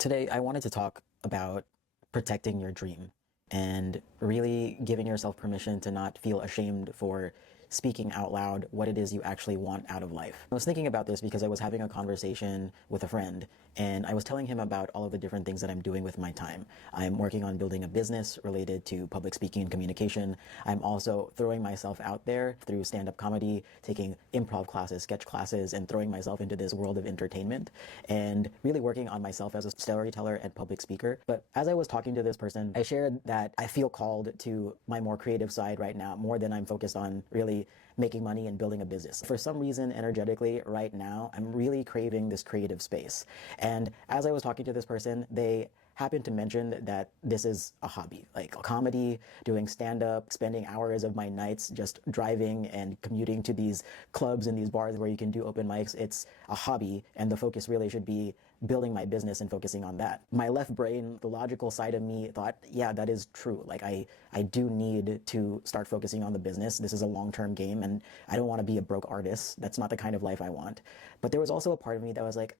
Today, I wanted to talk about protecting your dream and really giving yourself permission to not feel ashamed for speaking out loud what it is you actually want out of life. I was thinking about this because I was having a conversation with a friend and I was telling him about all of the different things that I'm doing with my time. I'm working on building a business related to public speaking and communication. I'm also throwing myself out there through stand-up comedy, taking improv classes, sketch classes, and throwing myself into this world of entertainment and really working on myself as a storyteller and public speaker. But as I was talking to this person, I shared that I feel called to my more creative side right now, more than I'm focused on really making money and building a business. For some reason, energetically, right now, I'm really craving this creative space. And as I was talking to this person, they happened to mention that this is a hobby, like comedy, doing stand-up, spending hours of my nights just driving and commuting to these clubs and these bars where you can do open mics. It's a hobby, and the focus really should be building my business and focusing on that. My left brain, the logical side of me thought, yeah, that is true. Like I do need to start focusing on the business. This is a long-term game and I don't want to be a broke artist. That's not the kind of life I want. But there was also a part of me that was like,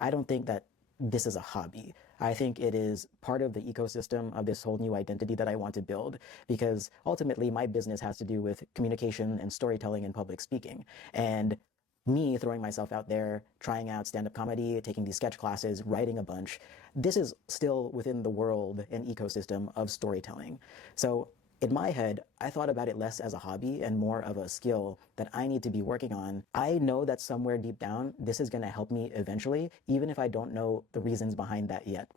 I don't think that this is a hobby. I think it is part of the ecosystem of this whole new identity that I want to build, because ultimately my business has to do with communication and storytelling and public speaking. And me throwing myself out there, trying out stand-up comedy, taking these sketch classes, writing a bunch, this is still within the world and ecosystem of storytelling. So in my head, I thought about it less as a hobby and more of a skill that I need to be working on. I know that somewhere deep down, this is going to help me eventually, even if I don't know the reasons behind that yet.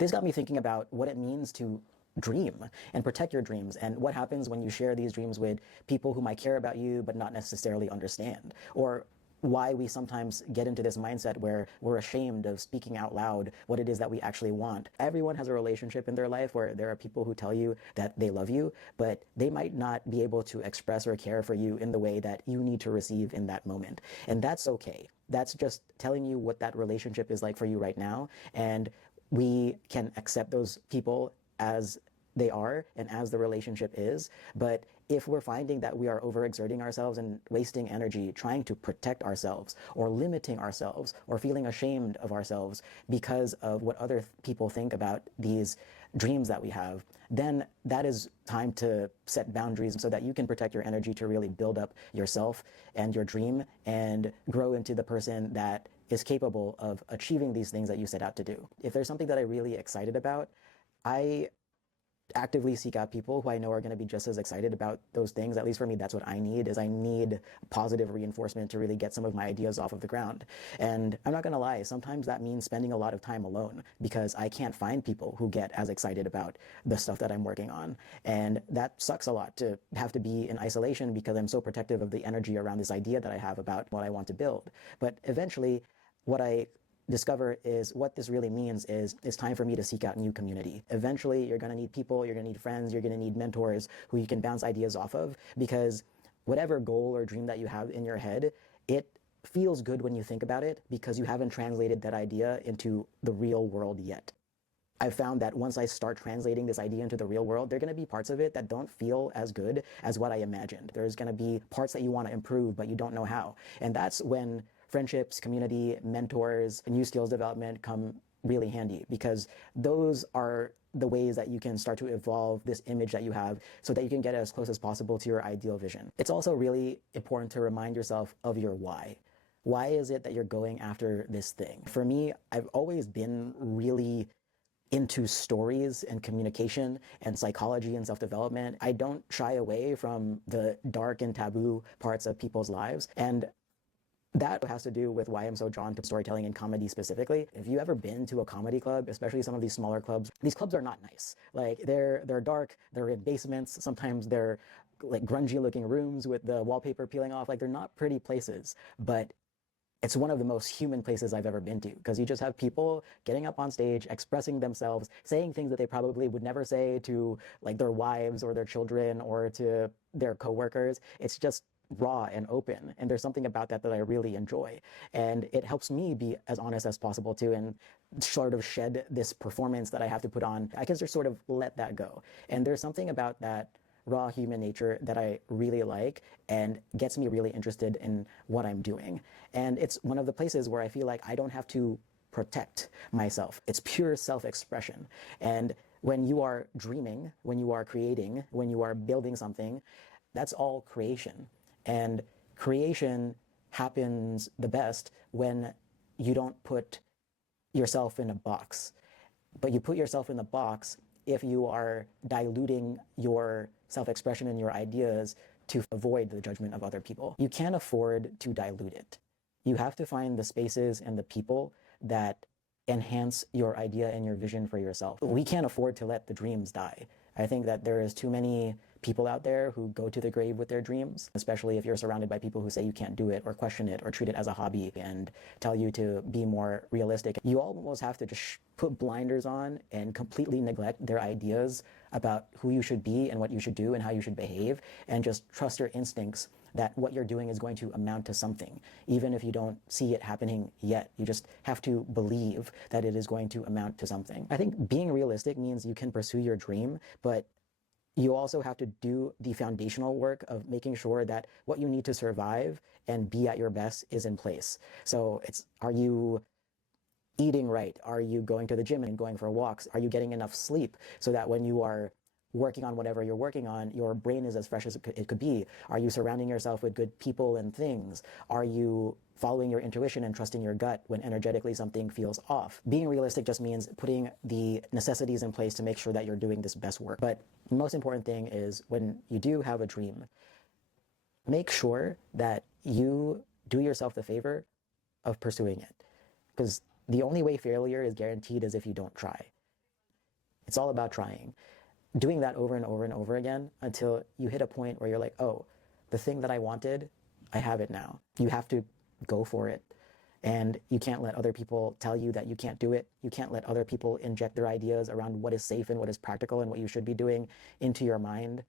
This got me thinking about what it means to dream and protect your dreams, and what happens when you share these dreams with people who might care about you but not necessarily understand, or why we sometimes get into this mindset where we're ashamed of speaking out loud what it is that we actually want. Everyone has a relationship in their life where there are people who tell you that they love you, but they might not be able to express or care for you in the way that you need to receive in that moment. And that's okay. That's just telling you what that relationship is like for you right now. And we can accept those people as they are and as the relationship is. But if we're finding that we are overexerting ourselves and wasting energy trying to protect ourselves or limiting ourselves or feeling ashamed of ourselves because of what other people think about these dreams that we have, then that is time to set boundaries so that you can protect your energy to really build up yourself and your dream and grow into the person that is capable of achieving these things that you set out to do. If there's something that I'm really excited about, I actively seek out people who I know are going to be just as excited about those things. At least for me, that's what I need, is I need positive reinforcement to really get some of my ideas off of the ground. And I'm not going to lie, sometimes that means spending a lot of time alone because I can't find people who get as excited about the stuff that I'm working on. And that sucks a lot, to have to be in isolation because I'm so protective of the energy around this idea that I have about what I want to build. But eventually, what I discover is what this really means is it's time for me to seek out new community. Eventually, you're going to need people, you're going to need friends, you're going to need mentors who you can bounce ideas off of, because whatever goal or dream that you have in your head, it feels good when you think about it because you haven't translated that idea into the real world yet. I've found that once I start translating this idea into the real world, there are going to be parts of it that don't feel as good as what I imagined. There's going to be parts that you want to improve, but you don't know how. And that's when friendships, community, mentors, new skills development come really handy, because those are the ways that you can start to evolve this image that you have so that you can get as close as possible to your ideal vision. It's also really important to remind yourself of your why. Why is it that you're going after this thing? For me, I've always been really into stories and communication and psychology and self-development. I don't shy away from the dark and taboo parts of people's lives. And that has to do with why I'm so drawn to storytelling and comedy specifically. If you ever been to a comedy club, especially some of these smaller clubs, these clubs are not nice. Like they're dark, they're in basements, sometimes they're like grungy looking rooms with the wallpaper peeling off. Like they're not pretty places, but it's one of the most human places I've ever been to, because you just have people getting up on stage, expressing themselves, saying things that they probably would never say to like their wives or their children or to their coworkers. It's just raw and open, and there's something about that that I really enjoy, and it helps me be as honest as possible too, and sort of shed this performance that I have to put on. I can just sort of let that go, and there's something about that raw human nature that I really like and gets me really interested in what I'm doing. And it's one of the places where I feel like I don't have to protect myself. It's pure self-expression. And when you are dreaming, when you are creating, when you are building something, that's all creation. And creation happens the best when you don't put yourself in a box. But you put yourself in the box if you are diluting your self-expression and your ideas to avoid the judgment of other people. You can't afford to dilute it. You have to find the spaces and the people that enhance your idea and your vision for yourself. We can't afford to let the dreams die. I think that there is too many people out there who go to the grave with their dreams, especially if you're surrounded by people who say you can't do it or question it or treat it as a hobby and tell you to be more realistic. You almost have to just put blinders on and completely neglect their ideas about who you should be and what you should do and how you should behave, and just trust your instincts that what you're doing is going to amount to something. Even if you don't see it happening yet, you just have to believe that it is going to amount to something. I think being realistic means you can pursue your dream, but you also have to do the foundational work of making sure that what you need to survive and be at your best is in place. So are you eating right? Are you going to the gym and going for walks? Are you getting enough sleep so that when you are working on whatever you're working on, your brain is as fresh as it could be? Are you surrounding yourself with good people and things? Are you following your intuition and trusting your gut when energetically something feels off? Being realistic just means putting the necessities in place to make sure that you're doing this best work. But the most important thing is, when you do have a dream, make sure that you do yourself the favor of pursuing it. Because the only way failure is guaranteed is if you don't try. It's all about trying. Doing that over and over and over again until you hit a point where you're like, oh, the thing that I wanted, I have it now. You have to go for it. And you can't let other people tell you that you can't do it. You can't let other people inject their ideas around what is safe and what is practical and what you should be doing into your mind.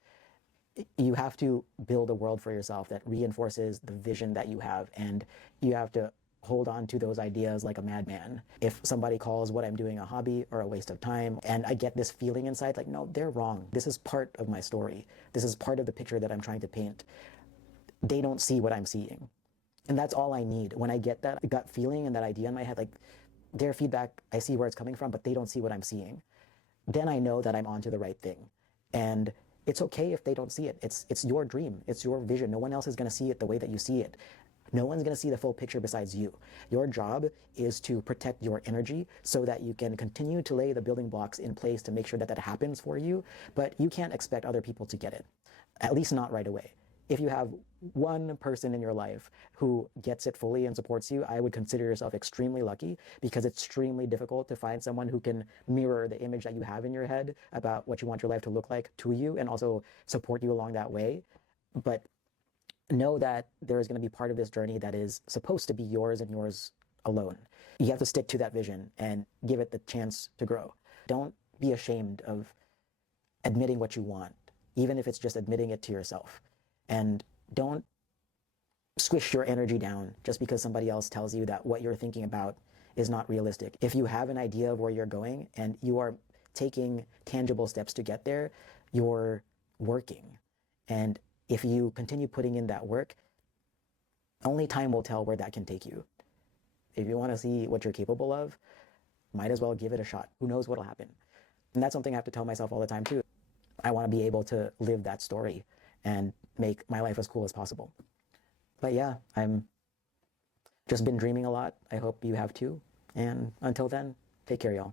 You have to build a world for yourself that reinforces the vision that you have, and you have to hold on to those ideas like a madman. If somebody calls what I'm doing a hobby or a waste of time, and I get this feeling inside like, no, they're wrong. This is part of my story. This is part of the picture that I'm trying to paint. They don't see what I'm seeing. And that's all I need. When I get that gut feeling and that idea in my head, like, their feedback, I see where it's coming from, but they don't see what I'm seeing. Then I know that I'm onto the right thing. And it's okay if they don't see it. It's your dream. It's your vision. No one else is going to see it the way that you see it. No one's going to see the full picture besides you. Your job is to protect your energy so that you can continue to lay the building blocks in place to make sure that that happens for you. But you can't expect other people to get it, at least not right away. If you have one person in your life who gets it fully and supports you, I would consider yourself extremely lucky, because it's extremely difficult to find someone who can mirror the image that you have in your head about what you want your life to look like to you and also support you along that way. But know that there is going to be part of this journey that is supposed to be yours and yours alone. You have to stick to that vision and give it the chance to grow. Don't be ashamed of admitting what you want, even if it's just admitting it to yourself. And don't squish your energy down just because somebody else tells you that what you're thinking about is not realistic. If you have an idea of where you're going and you are taking tangible steps to get there, you're working. And if you continue putting in that work, only time will tell where that can take you. If you want to see what you're capable of, might as well give it a shot. Who knows what'll happen? And that's something I have to tell myself all the time too. I want to be able to live that story and make my life as cool as possible. But yeah, I'm just been dreaming a lot. I hope you have too. And until then, take care, y'all.